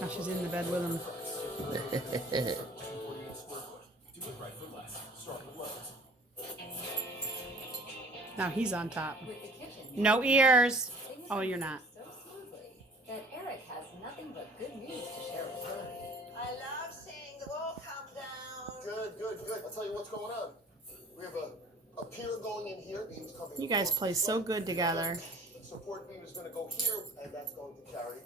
Now she's in the bed with him. Now he's on top. No ears. Oh, you're not. That Eric has nothing but good news to share with her. I love seeing the wall come down. Good. I'll tell you what's going on. We have a pier going in here. Beam's coming. You guys play so good together. Support beam is going to go here, and that's going to carry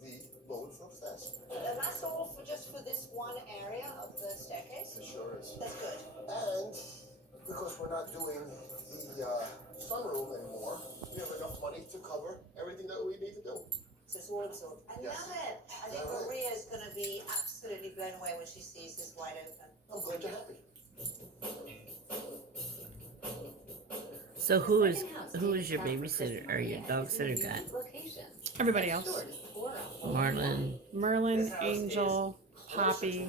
the load for upstairs. And that's all just for this one area of the staircase? It sure is. That's good. And because we're not doing the sunroom anymore, we have enough money to cover everything that we need to do. So it's all absorbed. I love it. I think Maria is going to be absolutely blown away when she sees this wide open. I'm glad you're happy. So who is your babysitter or your dog sitter got? Everybody else. Marlon. Merlin, Angel, Poppy,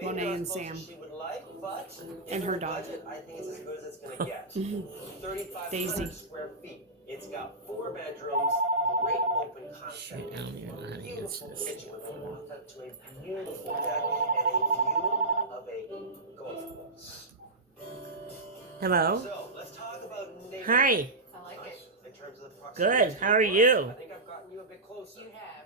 Monet, and Sam. And her dog. I think it's as good as it's going to get. Daisy. 3,500 square feet. It's got 4 bedrooms, great open concept. Shit, I don't even know how to answer this. Kitchen with a walk up to a beautiful deck and a view of a golf course. Hello. So let's talk about neighborhood. Hi. I like it. In terms of the Good. How are you? I think I've gotten you a bit closer. You have.